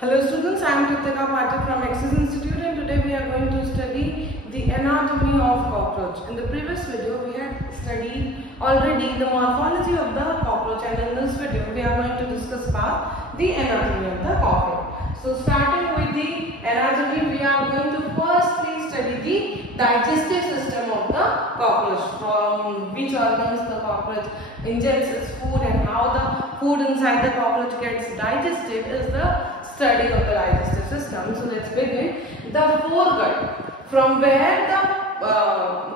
Hello students, I am Kritika Pathak from Axis Institute and today we are going to study the anatomy of cockroach. In the previous video we had studied already the morphology of the cockroach, and in this video we are going to discuss about the anatomy of the cockroach. So starting with the anatomy, we are going to firstly study the digestive system of the cockroach, from which organs the cockroach ingests its food and how the food inside the cockroach gets digested is the study of the digestive system. So let's begin. The foregut, from where the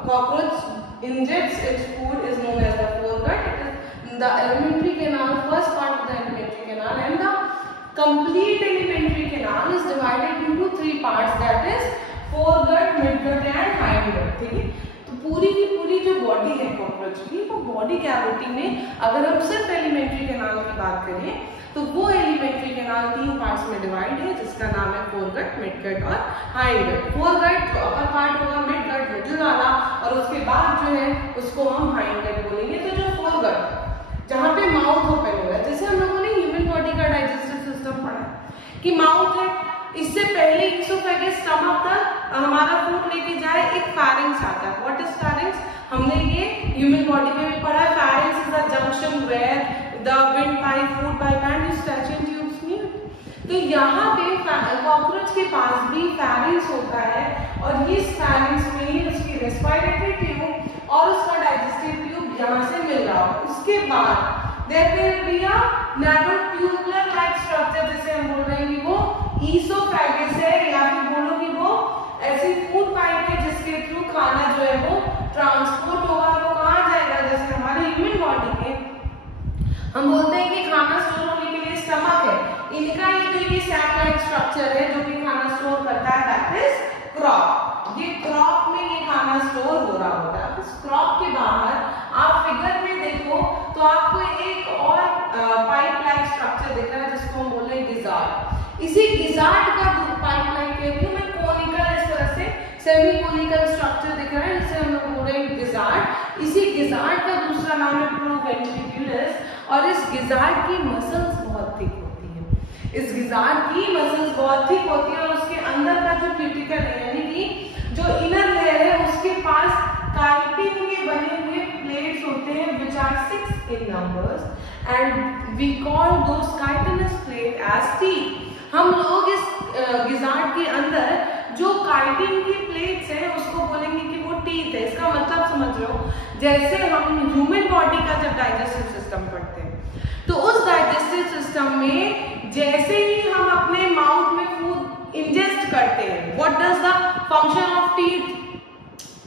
cockroach ingests its food, is known as the foregut. It is the alimentary canal, first part of the alimentary canal, and the complete alimentary canal is divided into three parts, that is foregut, midgut and hindgut. ठीक है, तो पूरी की पूरी जो body है cockroach की, वो बॉडी कैविटी में अगर हम सिर्फ एलिमेंट्री कैनाल की बात करें तो वो एलिमेंट्री कैनाल तीन पार्ट्स में डिवाइड है, जिसका नाम है फोरगट, मिडगट और हाइंडगट। फोरगट जो अपर पार्ट होगा, मिडगट मिडिल वाला, और उसके बाद जो है उसको हम हाइंडगट बोलेंगे। तो जो फोरगट जहाँ पे माउथ ओपन होगा, जैसे हम लोगों ने ह्यूमन बॉडी का डाइजेस्टिव सिस्टम पढ़ा कि माउथ है, इससे पहले इसोफेगस स्टमक तक हमारा फूड लेके जाए एक फैरिंग्स आता है। What is pharynx? हमने ये ह्यूमन बॉडी में भी पढ़ा है। Pharynx is a junction where the windpipe, food pipe and stretching tubes meet. तो यहाँ पे कॉकरोच के पास भी फैरिंग्स होता है, और इस फैरिंग्स में ही उसकी रेस्पिरेटरी ट्यूब और उसका डाइजेस्टिव ट्यूब यहाँ से मिल रहा है। उसके बाद there will be a narrow tubular like structure, जिसे हम बोल रहे हैं कि वो ईसोफेगस है, या फिर बोलो कि वो ऐसी फूड पाइप है जिसके थ्रू खाना जो है वो ट्रांसपोर्ट होगा। वो कहाँ जाएगा? जैसे हमारे ह्यूमन बॉडी में हम बोलते हैं कि खाना स्टोर होने के लिए स्टमक है, इनका ये सैक लाइक स्ट्रक्चर है जो कि खाना स्टोर करता है, दैट इज क्रॉप। ये क्रॉप में ये खाना स्टोर हो रहा होता है। इस क्रॉप के बाहर आप फिगर में देखो तो आपको एक और पाइप लाइक स्ट्रक्चर दिख रहा है, जिसको हम बोल रहे हैं गिजार्ड। इसी गिजार्ड का पाइप लाइक कह रही हूँ मैं, कोनिकल इस तरह से सेमी कोनिकल स्ट्रक्चर दिख रहा है, जिसे हम लोग बोल रहे हैं गिजार्ड। इसी गिजार्ड का दूसरा नाम है प्रोवेंट्रिकुलस, और इस गिजार्ड की मसल्स बहुत थिक होती है। इस गिजार्ड की मसल्स बहुत थिक होती है, और उसके अंदर का जो क्यूटिकल है, यानी कि जो इनर लेयर है, उसके पास काइटिन के बने हुए प्लेट्स होते हैं, which are 6 in numbers, and we call those chitinous plate as teeth। हम लोग इस गिजार्ड के अंदर जो काइटिन की प्लेट्स हैं उसको बोलेंगे कि वो टीथ है। इसका मतलब समझ रहे हो, जैसे हम ह्यूमन बॉडी का जब डाइजेस्टिव सिस्टम पढ़ते हैं तो उस डाइजेस्टिव सिस्टम में जैसे ही हम अपने माउथ में फूड इंजेस्ट करते हैं, what does the function of teeth?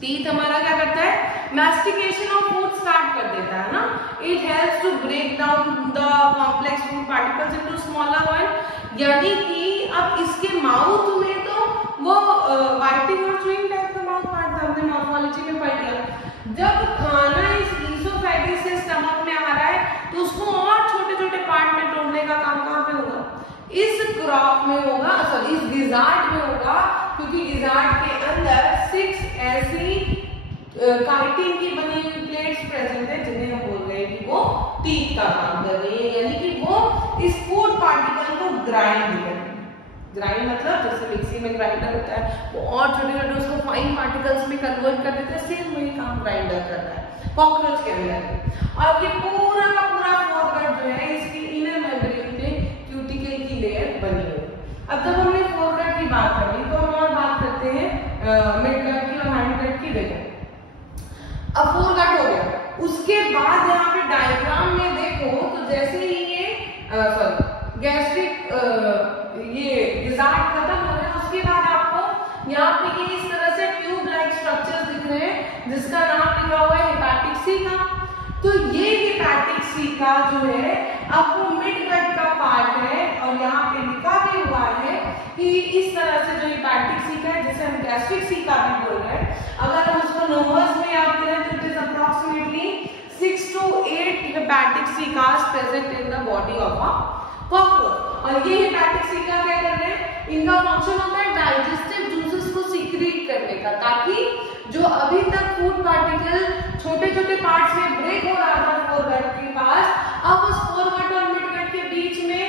Teeth हमारा क्या करता है? मैस्टिकेशन ऑफ फूड स्टार्ट कर देता है ना। It helps to break down the complex food particles into smaller one. यानी कि अब इसके माउथ में तो वो वाइटिंग और च्यूइंग टाइप का माउथ पार्ट था, हमने मॉर्फोलॉजी में पढ़ लिया। जब खाना इस ईसोफेगस से स्टमक में आ रहा है तो उसको और छोटे छोटे पार्ट में तोड़ने का काम कहाँ पे होगा? इस क्रॉप में होगा, सॉरी इस गिजार्ड में होगा, क्योंकि गिजार्ड के अंदर 6 ऐसी काइटिन की बनी हुई प्लेट्स प्रेजेंट है, जिन्हें हम बोल रहे हैं कि वो टीथ का काम कर रही है, यानी कि वो इस फूड पार्टिकल को ग्राइंड कर रही है। ग्राइंड मतलब जैसे मिक्सी में ग्राइंडर होता है, वो और छोटे छोटे उसको फाइन पार्टिकल्स में कन्वर्ट कर देते हैं, सेम वही काम ग्राइंडर कर रहा है कॉकरोच के अंदर। और ये पूरा का पूरा फोरगट जो है, इसकी इनर मेम्ब्रेन पे क्यूटिकल की लेयर बनी हुई है। अब जब हमने फोरगट की बात कर ली तो हम और बात करते हैं मिडगट की और हाइंडगट की जगह। अब फोरगट हो गया, उसके बाद यहाँ पे डायग्राम में देखो तो जैसे ही ये गैस्ट्रिक ये गिजार्ड खत्म हो रहा है, उसके बाद आपको यहाँ पे ये इस तरह से ट्यूब लाइक स्ट्रक्चर दिख रहे हैं, जिसका नाम लिखा हुआ है हेपाटिक सीका। तो ये हेपाटिक सीका जो है अब वो मिडगट का पार्ट है, और यहाँ पे लिखा भी हुआ है कि इस तरह से जो हेपाटिक सीका है, जिसे हम गैस्ट्रिक सीका भी बोल रहे हैं, अगर हम उसको नंबर्स में याद करें तो it is approximately 6 to 8 hepatic cecas present in the body of a cockroach। और ये हेपाटिक सीका क्या कर रहे हैं? इनका फंक्शन होता है डाइजेस्टिव जूसेस को सीक्रेट करने का, ताकि जो अभी तक फूड पार्टिकल छोटे छोटे पार्ट्स में ब्रेक हो रहा था फोरगट के पास, अब उस फोरगट और मिडगट के बीच में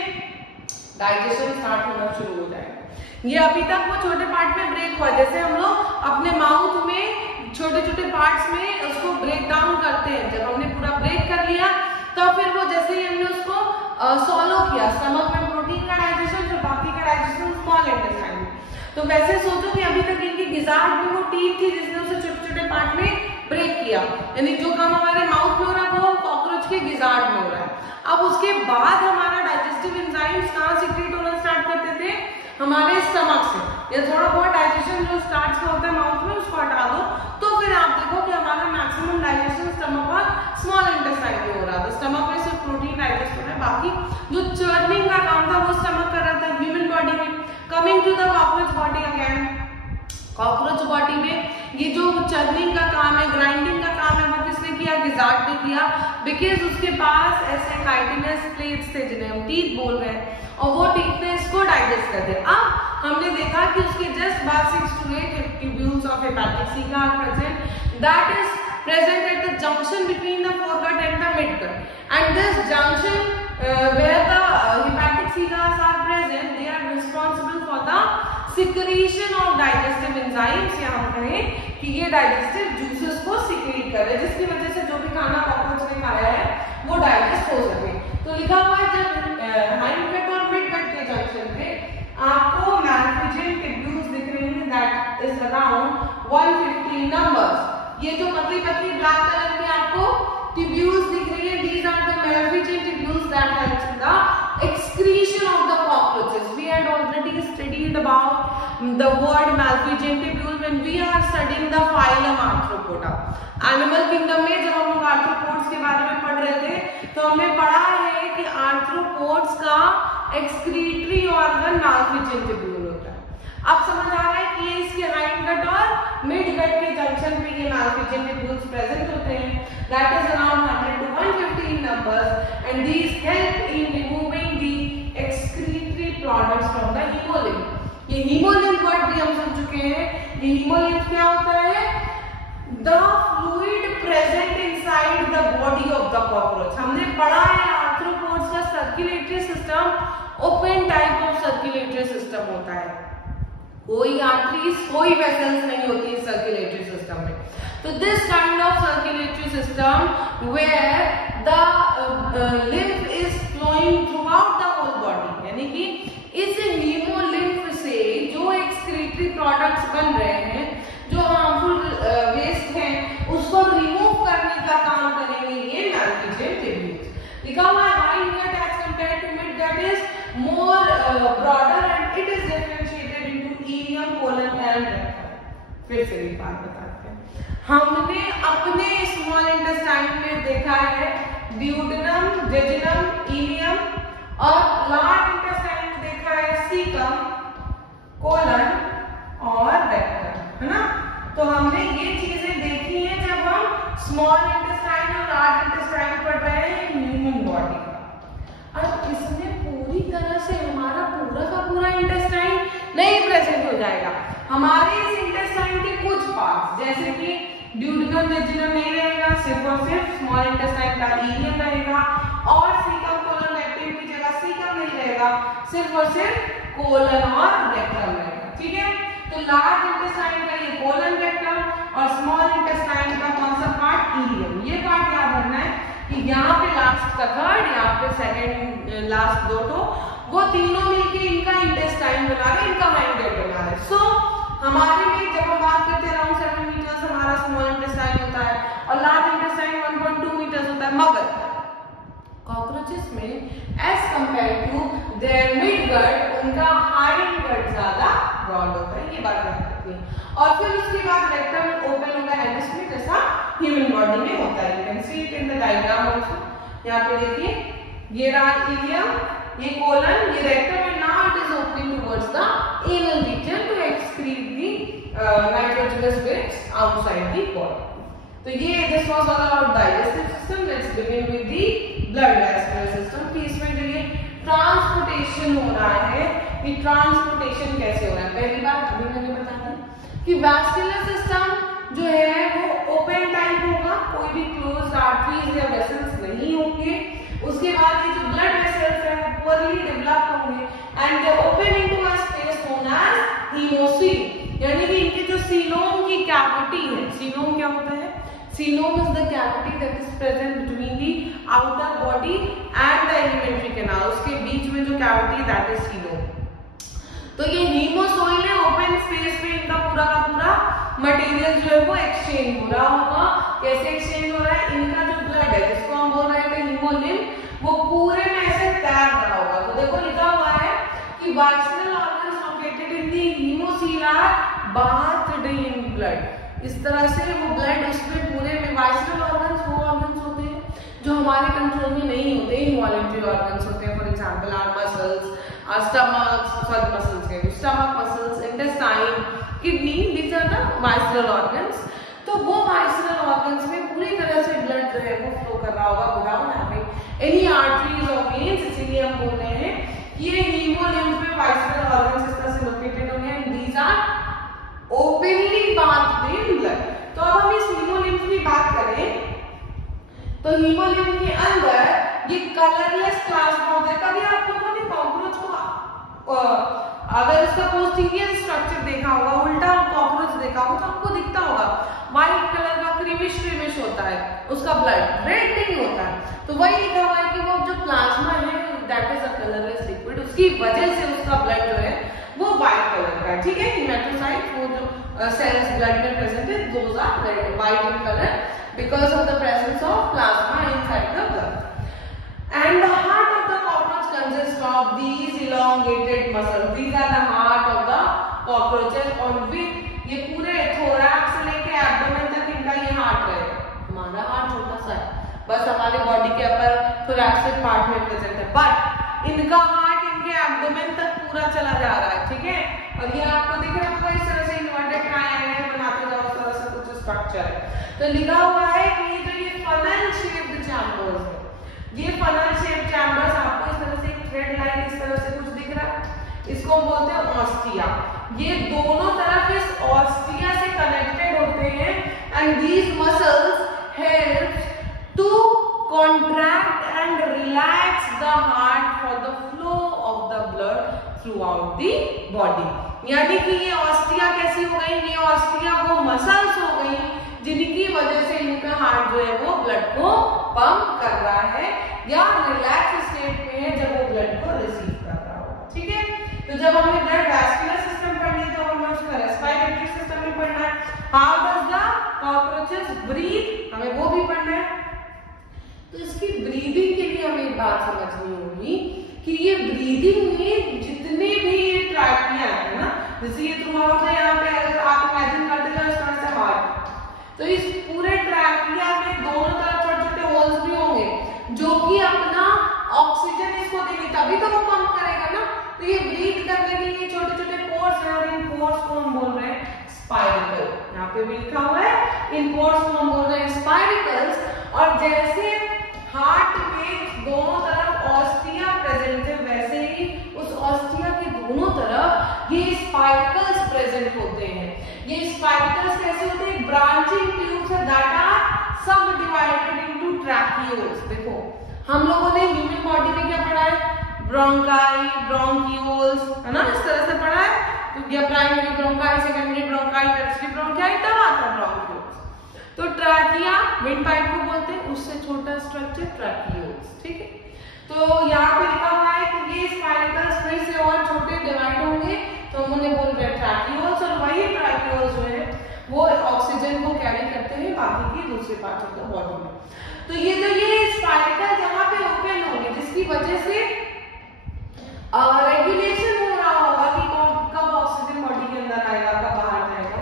डाइजेशन स्टार्ट होना शुरू हो जाएगा। ये अभी तक वो छोटे पार्ट में ब्रेक हुआ, जैसे हम लोग अपने माउथ में छोटे छोटे पार्ट्स में उसको ब्रेक डाउन करते हैं। जब हमने पूरा ब्रेक कर लिया तो फिर वो जैसे ही हमने उसको सॉलो किया, स्टमक में प्रोटीन का डाइजेशन, फिर बाकी का डाइजेशन स्मॉल इंटेस्टाइन में। तो वैसे सोचो कि अभी तक इनकी गिजार्ड में वो टीथ थी जिसने उसे छोटे छोटे पार्ट में ब्रेक किया, यानी जो काम हमारे माउथ में हो रहा है वो कॉकरोच के गिजार्ड में हो रहा है। अब उसके बाद हमारा डाइजेस्टिव एंजाइम्स कहाँ सीक्रेट होना स्टार्ट करते थे? हमारे स्टमक से। ये थोड़ा बहुत डाइजेशन जो स्टार्ट होता है माउथ में उसको हटा दो तो फिर आप देखो कि हमारा मैक्सिमम डाइजेशन स्टमक और स्मॉल इंटेस्टाइन में हो रहा था। स्टमक में सिर्फ प्रोटीन डाइजेस्ट हो रहा है, बाकी जो चर्निंग का काम था वो स्टमक कर रहा था ह्यूमन बॉडी में। Coming to the cockroach body again, cockroach body में ये जो चर्निंग का काम है, ग्राइंडिंग का काम है, वो किसने किया? गिजार्ड ने किया, बिकॉज उसके पास ऐसे काइटिनस प्लेट्स थे जिन्हें हम टीथ बोल रहे हैं, और वो टीथ ने इसको डाइजेस्ट कर दिया। अब हमने देखा कि उसके जस्ट बाद 6 to 8 tubules of hepatic cilia are present, that is present at the junction between the foregut and the midgut, and this junction where the hepatic cilia are present, they are responsible for the secretion of digestive enzymes, या हम कहें कि ये digestive juices को secrete कर रहे हैं, जिसकी वजह से जो भी खाना कॉकरोच ने खाया है वो डाइजेस्ट हो सके। तो लिखा हुआ है जब हाइंड गट और मिड गट के जंक्शन पे आपको मैल्फिजियन ट्यूब्यूल्स दिख रही हैं, दैट इज अराउंड 150 नंबर्स। ये जो पतली पतली ब्लैक कलर की आपको ट्यूब्यूल्स दिख रही है, these are the malpighian tubules that helps in the excretion of the cockroaches. We had already studied about the word malpighian tubule when we are studying the phylum Arthropoda. Animal kingdom में जब हम लोग arthropods के बारे में पढ़ रहे थे तो हमने पढ़ा है कि आर्थ्रोपोड्स का एक्सक्रीटरी ऑर्गन malpighian tubule होता है। अब समझ आ रहा है कि ये इसके हाइंड गट और मिड गट के जंक्शन पे ये malpighian tubules प्रेजेंट होते हैं, that is around 100 to 115 numbers, and these help in removing the excretory products from the hemolymph। ये hemolymph वर्ड भी हम सुन चुके हैं। ये hemolymph क्या होता है? The fluid present inside the body of the cockroach। हमने पढ़ा है आर्थ्रोपोड्स का circulatory system open type of circulatory system होता है, कोई आर्टरीज कोई वेसल्स नहीं होती है सर्कुलेटरी सिस्टम में। तो this kind of circulatory system where the lymph is flowing throughout the whole body, यानी कि इस हीमोलिम्फ से जो एक्सक्रीटरी प्रोडक्ट्स बन रहे हैं, जो हार्मफुल वेस्ट हैं, उसको रिमूव करने का काम करेंगे ये मैल्फिजियन ट्यूब्यूल्स। लिखा हुआ है hind gut as compared to mid gut is more broader and it is differentiated into ileum, colon and rectum. फिर से एक बात बताते हैं, हमने अपने स्मॉल इंटेस्टाइन में देखा है ड्यूडेनम, जेजुनम, इलियम, और लार्ज इंटेस्टाइन में देखा है सीकम, कोलन और रेक्टम, है ना। तो हमने ये चीजें देखी हैं जब हम स्मॉल इंटेस्टाइन और लार्ज इंटेस्टाइन पढ़ रहे हैं ह्यूमन बॉडी का। अब इसमें पूरी तरह से हमारा पूरा का पूरा इंटेस्टाइन नहीं प्रेजेंट हो जाएगा। हमारे इस इंटेस्टाइन के कुछ पार्ट्स जैसे कि ड्यूडेनम, जेजुनम नहीं रहेगा, सिर्फ और सिर्फ स्मॉल इंटेस्टाइन का इलियम रहेगा, और सीकम, कोलन, रेक्टम की जगह सीकम नहीं रहेगा, सिर्फ और सिर्फ कोलन और रेक्टम रहेगा। ठीक है, तो लार्ज इंटेस्टाइन का ये कोलन, रेक्टम, और स्मॉल इंटेस्टाइन का कौन सा पार्ट? इलियम। ये पार्ट याद रखना है कि यहाँ पे लास्ट का थर्ड, यहाँ पे सेकंड लास्ट दो तो वो तीनों मिलके इनका इंटेस्टाइन बना रहे, इनका हाइंड गट बना रहे। सो हमारे में जब हम बात करते हैं अराउंड 7 मीटर्स हमारा स्मॉल इंटेस्टाइन होता है और लार्ज इंटेस्टाइन 1.2 मीटर्स होता है, मगर कॉकरोचेस में as compare to their mid gut उनका हाइंड गट ज्यादा ब्रॉड होता है, ये बात याद रखनी है। और फिर उसके बाद रेक्टम ओपन होगा हेमिस में, जैसा ह्यूमन बॉडी में होता है। You can see it in the diagram also. यहाँ पे देखिए ये रहा इलियम, ये कोलन, ये rectum, and now it is opening towards the anal region to excrete the nitrogenous waste outside the body. तो ये this was all about digestive system. Let's begin with the blood vascular system. कि इसमें जो ये transportation हो रहा है, ये ट्रांसपोर्टेशन कैसे हो रहा है? पहली बात अभी मैंने बता दी कि वेस्कुलर सिस्टम जो है वो ओपन टाइप होगा, कोई भी क्लोज्ड आर्टरीज या वेसल्स नहीं होंगे। उसके बाद ये जो ब्लड वेसल्स है वो पूरी डेवलप होंगे यानी कि इनके जो सीलोम की कैविटी है, सीलोम क्या होता है? Coelom is the cavity that is present between the outer body and the alimentary canal, उसके बीच में जो कैविटी दैट इज सीलोम। तो ये हीमोसोइल है, ओपन स्पेस में इनका पूरा का पूरा मटेरियल जो है वो एक्सचेंज हो रहा होगा। कैसे एक्सचेंज हो रहा है? इनका जो ब्लड है जिसको हम बोल रहे थे हीमोलिम्फ, वो पूरे में ऐसे तैर रहा होगा। तो देखो लिखा हुआ है कि visceral organs located in the haemocoel are bathed in blood। इस तरह से वो ब्लड उसमें पूरे में, वाइसरल ऑर्गन्स वो ऑर्गन्स होते हैं जो हमारे कंट्रोल में नहीं होते, इनवॉलंटरी ऑर्गन्स होते हैं। For example our muscles, stomach muscles, intestine, kidney, these are the visceral organs. तो वो वाइसरल ऑर्गन्स में पूरी तरह से ब्लड जो है वो फ्लो कर रहा होगा विदाउट हैविंग एनी आर्टरीज और वेन्स। इसीलिए हम बोल रहे हैं कि ये हीमोलिम्फ में वाइसरल ऑर्गन्स इस तरह से लोकेटेड होंगे and these are openly bathed in blood। तो अब हम इस हीमोलिम्फ की बात करें तो हीमोलिम्फ के अंदर ये कलरलेस प्लाज्मा होता है। कभी आप लोगों ने कॉकरोच को अगर इसका पोस्टीरियर स्ट्रक्चर देखा होगा, उल्टा कॉकरोच देखा होगा, तो आपको दिखता होगा व्हाइट कलर का क्रीमिश होता है, उसका ब्लड रेड नहीं होता है। तो वही लिखा हुआ है कि वो जो प्लाज्मा है that is a colourless liquid, उसकी वजह से उसका ब्लड जो है वो व्हाइट कलर का है। ठीक है, हेमेटोसाइट वो जो सेल्स ब्लड में प्रेजेंट है those are red, white in colour because of the presence of plasma inside the blood. And the heart of the cockroach consists of these elongated muscles. These are the heart of the cockroaches on which ये पूरे thorax से लेके abdomen तक इनका ये heart है। हमारा heart छोटा सा है, बस हमारे body के ऊपर thoracic part में present है, but इनका heart इनके abdomen तक पूरा चला जा रहा है। ठीक है, और ये आपको दिख रहा होगा इस तरह से inverted triangle बनाते जाओ, उस तरह से कुछ स्ट्रक्चर है। तो लिखा हुआ है कि ये फनल शेप्ड चैम्बर्स है, ये फनल शेप्ड चैम्बर्स आपको इस तरह से एक थ्रेड लाइन इस तरह से कुछ दिख रहा है, इसको हम बोलते हैं ऑस्टिया। ये दोनों तरफ इस ऑस्टिया से कनेक्टेड होते हैं and these muscles help to contract and relax the heart for the flow of the blood throughout the body. यानी कि ये ऑस्टिया कैसी हो गई? ये ऑस्टिया वो मसल्स हो गई जिनकी वजह से इनका हार्ट जो है वो ब्लड को पंप कर रहा है या रिलैक्स स्टेट में है जब वो ब्लड को रिसीव कर रहा होगा। ठीक है, तो जब हमने ब्लड वैस्कुलर सिस्टम पढ़ लिया तो हमें उसका रेस्पिरेटरी सिस्टम भी पढ़ना है। How does the cockroaches breathe, हमें वो भी पढ़ना है। तो इसकी ब्रीदिंग के लिए हमें एक बात समझनी होगी कि ये ब्रीदिंग में जितने भी ये ट्रैकिया है ना, जैसे ये थ्रू आउट है, यहाँ पे अगर आप इमेजिन करते जाओ इस तरह से हार्ट, तो इस पूरे ट्रैकिया में दोनों तरफ छोटे छोटे होल्स भी होंगे जो कि अपना ऑक्सीजन इसको देंगे, तभी तो वो पंप करेगा ना। तो ये ब्रीथ करने के लिए छोटे छोटे पोर्स हैं और इन पोर्स को हम बोल रहे हैं स्पाइरिकल। यहाँ पे भी लिखा हुआ है इन पोर्स को हम बोल रहे हैं स्पाइरिकल्स। और जैसे हार्ट में दोनों तरफ ऑस्टिया प्रेजेंट है, वैसे ही उस ऑस्टिया के दोनों तरफ ये स्पाइरिकल्स प्रेजेंट होते हैं। ये स्पाइरिकल्स कैसे होते हैं? ब्रांचिंग ट्यूब्स दैट आर सब डिवाइडेड इनटू ट्रैकियोल्स। देखो हम लोगों ने ह्यूमन बॉडी में क्या पढ़ा है? ब्रोंकाई, ब्रोंकियोल्स, है ना, इस तरह से पढ़ा है। तो ये primary bronchi, secondary bronchi, tertiary bronchi, तब आता ब्रोंकियोल्स। तो ट्रैकिया विंड पाइप को बोलते हैं, उससे छोटा स्ट्रक्चर ट्रैकियोल्स। ठीक है, तो यहाँ पे लिखा हुआ है कि ये स्पाइरिकल्स फिर से और छोटे डिवाइड होंगे तो हम उन्हें बोल रहे हैं ट्रैकियोल्स। और वही ट्रैकियोल्स जो है वो ऑक्सीजन को कैरी करते हैं बाकी के दूसरे पार्ट ऑफ द बॉडी में। तो ये स्पाइरिकल जहाँ पे ओपन होंगे जिसकी वजह से रेगुलेशन हो रहा होगा कि कब ऑक्सीजन बॉडी के अंदर आएगा, कब बाहर जाएगा,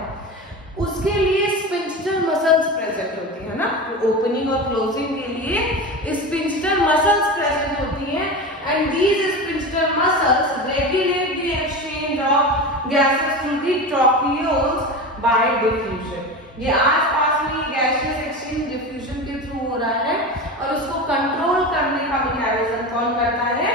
उसके लिए स्पिंस्टर मसल्स प्रेजेंट होती है ना। तो ओपनिंग और क्लोजिंग के लिए स्पिंस्टर मसल्स प्रेजेंट होती हैं and these sphincter muscles regulate the exchange of gases through the tracheoles by diffusion. ये आसपास में गैसियस एक्सचेंज डिफ्यूजन के थ्रू हो रहा है और उसको कंट्रोल करने का मैकेनिज्म कौन करता है?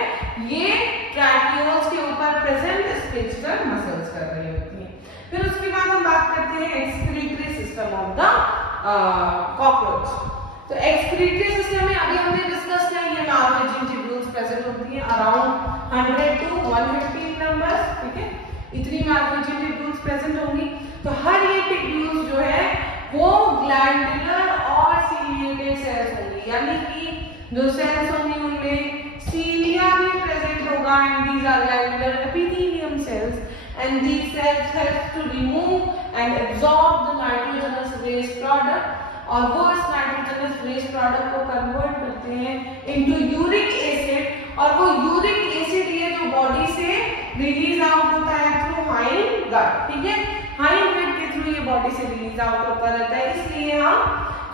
ये ट्रैकियोल्स के ऊपर प्रेजेंट स्पिंस्टर मसल्स कर रही होती हैं। फिर उसके बाद हम बात करते हैं excretory system of the cockroach. तो एक्सक्रीटरी सिस्टम में अभी हमने डिस्कस किया ये मार्फेजिंग ट्यूब्यूल्स प्रेजेंट होती हैं अराउंड 100 to 150 नंबर्स। ठीक है, इतनी मार्फेजिंग ट्यूब्यूल्स प्रेजेंट होंगी। तो हर ये ट्यूब्यूल्स जो है वो ग्लैंडुलर और सीलिएटेड सेल्स होंगी, यानी कि जो सेल्स होंगी उनमें cilia भी प्रेजेंट होगा and these are glandular epithelium cells and these cells help to remove and absorb the nitrogenous waste product और वो इस nitrogenous waste product को कन्वर्ट करते हैं into uric acid और वो uric acid ये जो बॉडी से रिलीज आउट होता है थ्रू हाइंड गट, ठीक है, हाइंड गट के थ्रू ये बॉडी से रिलीज आउट होता रहता है। इसलिए हम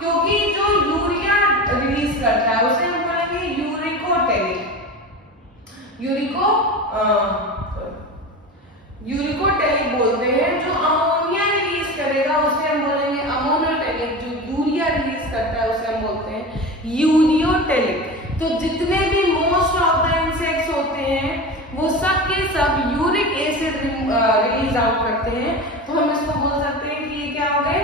क्योंकि जो यूरिया रिलीज करता है उसे हम बोलेंगे यूरिकोटेलिक, यूरिकोटेलिक बोलते हैं। जो अमोनिया रिलीज करेगा उसे हम बोलेंगे अमोनोटेलिक, जो यूरिया रिलीज करता है उसे हम बोलते हैं यूरियोटेलिक। तो जितने भी मोस्ट ऑफ द इंसेक्ट्स होते हैं वो सब के सब यूरिक एसिड रिलीज आउट करते हैं, तो हम इसको बोल सकते हैं कि ये क्या हो गए,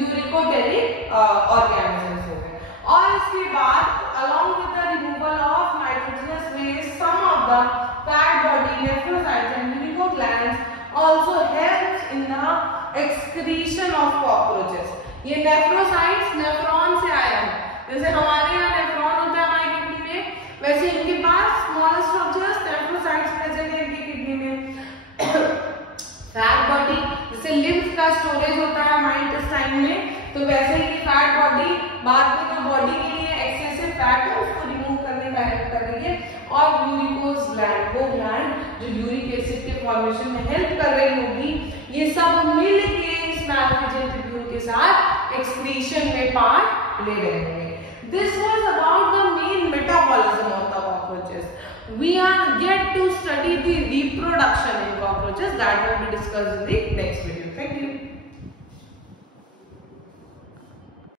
यूरिकोटेलिक ऑर्गेनिजम्स हो गए। और इसके बाद along with the removal of nitrogenous waste, some of the fat body nephrocytes and urico glands also helps in the excretion of cockroaches। ये नेफ्रोसाइट्स नेफ्रॉन से आया है, जैसे हमारे यहाँ नेफ्रॉन होता है हमारी किडनी में, वैसे इनके पास स्मॉल स्ट्रक्चर्स नेफ्रोसाइट्स प्रेजेंट है इनकी किडनी में। फैट बॉडी जैसे लिम्फ का स्टोरेज होता है हमारे इंटेस्टाइन में, तो वैसे ही फैट बॉडी बाद में जो बॉडी के लिए एक्सेसिव फैट है उसको रिमूव करने का हेल्प कर रही है। और यूरिकोस ग्लैंड, वो ग्लैंड जो यूरिक एसिड के फॉर्मेशन में हेल्प कर रही होगी, ये सब मिल के इस मैलफिजियन ट्यूब्यूल के साथ एक्सक्रीशन में पार्ट ले रहे होंगे। This was about the main metabolism of the cockroaches. We are yet to study the reproduction in cockroaches, that will be discussed in the next video. Thank you.